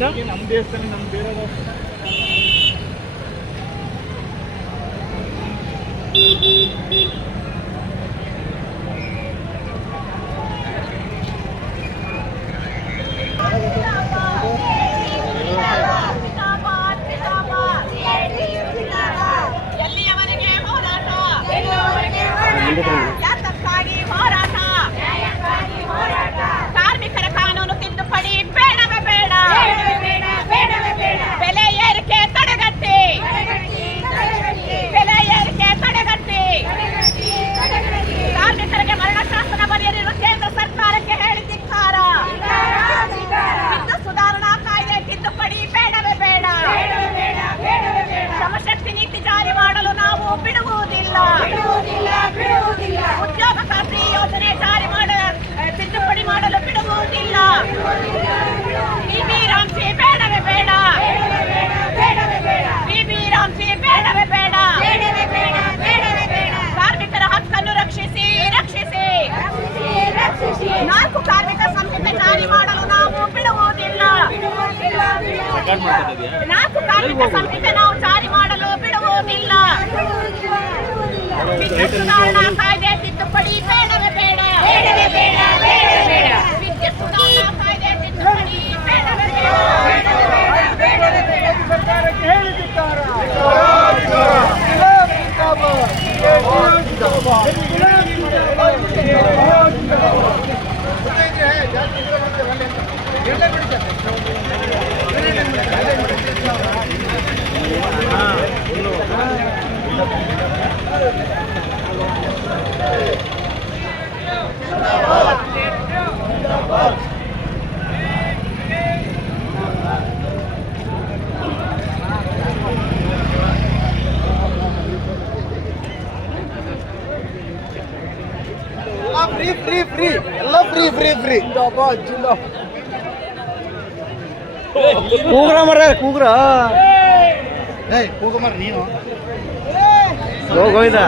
ನಮ್ಮ ದೇಶದಲ್ಲಿ ನಮ್ಮ ಬೇರೆ ಯಾತಕ್ಕಾಗಿ ಹೋರಾಟ? ಕಾರ್ಮಿಕರ ಕಾನೂನು ತಿದ್ದುಪಡಿ ಬೇಡವೇ ಬೇಡ. ಬೆಲೆ ಏರಿಕೆ ತಡೆಗಟ್ಟಿ, ಬೆಲೆ ಏರಿಕೆ ತಡೆಗಟ್ಟಿ. ಕಾರ್ಮಿಕರಿಗೆ ಮರಣಶಾಸನ ಬರೆಯಲಿರುವ ಕೇಂದ್ರ ಸರ್ಕಾರಕ್ಕೆ ಹೇಳಿ ಧಿಕ್ಕಾರ. ವಿದ್ಯುತ್ ಸುಧಾರಣಾ ಕಾಯ್ದೆ ತಿದ್ದುಪಡಿ ಬೇಡವೇ ಬೇಡ. ಶ್ರಮಶಕ್ತಿ ನೀತಿ ಜಾರಿ ಮಾಡಲು ನಾವು ಬಿಡುವುದಿಲ್ಲ. ಉದ್ಯೋಗ ಖಾತ್ರಿ ಯೋಜನೆ ಜಾರಿ ತಿದ್ದುಪಡಿ ಮಾಡಲು ಬಿಡುವುದಿಲ್ಲ. ಬಿಬಿ ರಾಮ್ಜಿ ಬೇಡವೇ ಬೇಡ. ಬಿಬಿ ರಾಮ್ಜಿ ಬೇಡವೇ ಬೇಡ. ಕಾರ್ಮಿಕರ ಹಕ್ಕನ್ನು ರಕ್ಷಿಸಿ ರಕ್ಷಿಸಿ. 4 ಕಾರ್ಮಿಕ ಸಂಹಿತೆ ಜಾರಿ ಮಾಡಲು ನಾವು ಬಿಡುವುದಿಲ್ಲ. 4 ಕಾರ್ಮಿಕ ಸಂಹಿತೆ ನಾವು ಜಾರಿ ಮಾಡಲು ಬಿಡುವುದಿಲ್ಲ. ವಿದ್ಯುತ್ ಸುಧಾರಣಾ ಕಾಯ್ದೆ ತಿದ್ದುಪಡಿ ಬೇಡವೇ ಬೇಡ. ವಿದ್ಯುತ್ ಸುಧಾರಣಾ ಕಾಯ್ದೆ ತಿದ್ದುಪಡಿ ಬೇಡವೇ ಬೇಡ. ಸರ್ಕಾರಕ್ಕೆ ಹೇಳಿದ್ದಾರೆ. ಫ್ರೀ ಎಲ್ಲ ಫ್ರೀ ಕೂಗ್ರ ಮರ ಕೂಗ್ರ ಕೂಗ ಮರ ನೀನು ಹೋಗೋಯ್ದ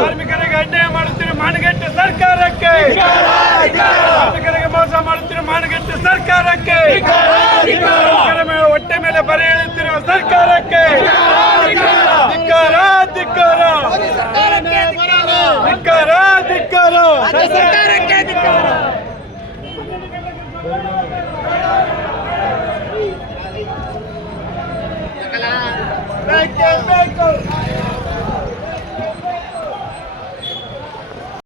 ಕಾರ್ಮಿಕರಿಗೆ ಅನ್ಯಾಯ ಮಾಡುತ್ತಿರುವ ಮಾನಗೆಟ್ಟ ಸರ್ಕಾರಕ್ಕೆ, ಕಾರ್ಮಿಕರಿಗೆ ಮೋಸ ಮಾಡುತ್ತಿರುವ ಮಾನಗೆಟ್ಟ ಸರ್ಕಾರಕ್ಕೆ, ಕಾರ್ಮಿಕರ ಮೇಲೆ ಹೊಟ್ಟೆ ಮೇಲೆ ಬರೆ ಎಳೆಯುತ್ತಿರುವ ಸರ್ಕಾರಕ್ಕೆ ಧಿಕ್ಕಾರ ಧಿಕ್ಕಾರ ಧಿಕ್ಕಾರ ಧಿಕ್ಕಾರ ಸರ್ಕಾರಕ್ಕೆ ಧಿಕ್ಕಾರ. ಬೇಕು